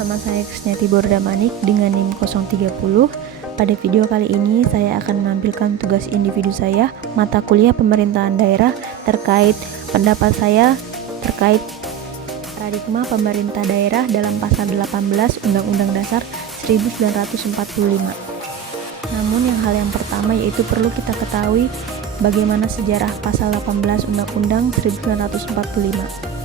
nama saya Krisnati Bordamanik dengan NIM 030. Pada video kali ini saya akan menampilkan tugas individu saya mata kuliah pemerintahan daerah terkait pendapat saya terkait paradigma pemerintah daerah dalam pasal 18 Undang-Undang Dasar 1945. Namun yang pertama yaitu perlu kita ketahui bagaimana sejarah pasal 18 Undang-Undang 1945.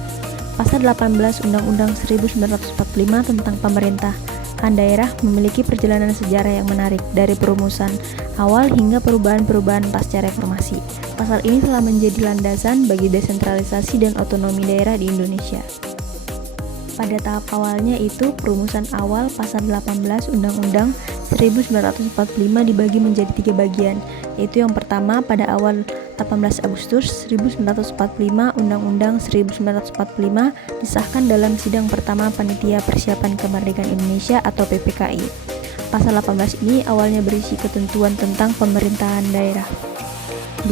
Pasal 18 Undang-Undang 1945 tentang pemerintahan daerah memiliki perjalanan sejarah yang menarik dari perumusan awal hingga perubahan-perubahan pasca reformasi. Pasal ini telah menjadi landasan bagi desentralisasi dan otonomi daerah di Indonesia. Pada tahap awalnya itu perumusan awal pasal 18 Undang-Undang 1945 dibagi menjadi 3 bagian, yaitu yang pertama pada awal 18 Agustus 1945 Undang-Undang 1945 disahkan dalam sidang pertama Panitia Persiapan Kemerdekaan Indonesia atau PPKI. Pasal 18 ini awalnya berisi ketentuan tentang pemerintahan daerah. 2.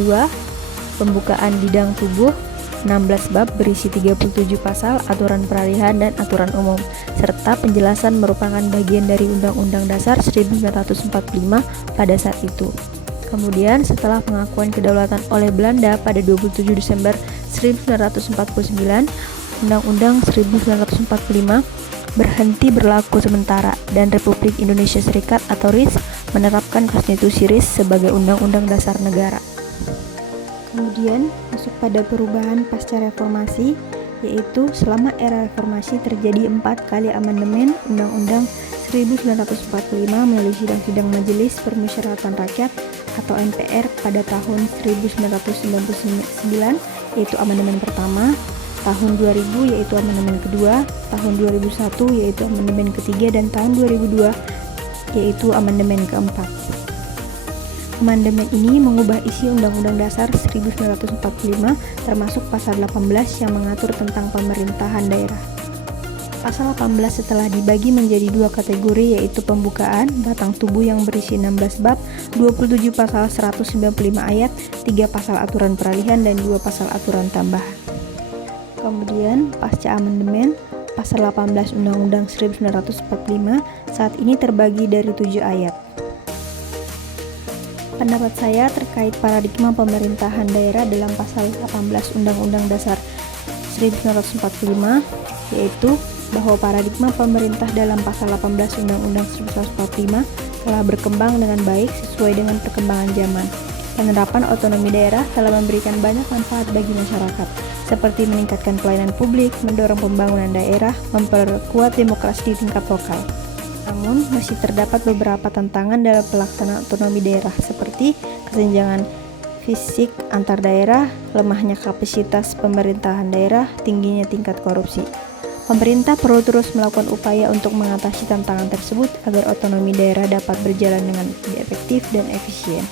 Pembukaan bidang tubuh 16 bab berisi 37 pasal, aturan peralihan dan aturan umum, serta penjelasan merupakan bagian dari Undang-Undang Dasar 1945 pada saat itu. Kemudian setelah pengakuan kedaulatan oleh Belanda pada 27 Desember 1949, Undang-Undang 1945 berhenti berlaku sementara dan Republik Indonesia Serikat atau RIS menerapkan Konstitusi RIS sebagai Undang-Undang Dasar Negara. Kemudian masuk pada perubahan pasca reformasi, yaitu selama era reformasi terjadi 4 kali amandemen Undang-Undang 1945 melalui sidang-sidang Majelis Permusyawaratan Rakyat atau MPR pada tahun 1999, yaitu amandemen pertama, tahun 2000 yaitu amandemen kedua, tahun 2001 yaitu amandemen ketiga, dan tahun 2002 yaitu amandemen keempat. Amandemen ini mengubah isi Undang-Undang Dasar 1945 termasuk pasal 18 yang mengatur tentang pemerintahan daerah. Pasal 18 setelah dibagi menjadi 2 kategori, yaitu pembukaan batang tubuh yang berisi 16 bab, 27 pasal 195 ayat, 3 pasal aturan peralihan dan 2 pasal aturan tambahan. Kemudian pasca amandemen, pasal 18 Undang-Undang 1945 saat ini terbagi dari 7 ayat. Pendapat saya terkait paradigma pemerintahan daerah dalam pasal 18 Undang-Undang Dasar 1945 yaitu bahwa paradigma pemerintah dalam pasal 18 Undang-Undang 1945 telah berkembang dengan baik sesuai dengan perkembangan zaman. Penerapan otonomi daerah telah memberikan banyak manfaat bagi masyarakat, seperti meningkatkan pelayanan publik, mendorong pembangunan daerah, memperkuat demokrasi di tingkat lokal. Namun, masih terdapat beberapa tantangan dalam pelaksanaan otonomi daerah, seperti kesenjangan fisik antar daerah, lemahnya kapasitas pemerintahan daerah, tingginya tingkat korupsi. Pemerintah perlu terus melakukan upaya untuk mengatasi tantangan tersebut agar otonomi daerah dapat berjalan dengan lebih efektif dan efisien.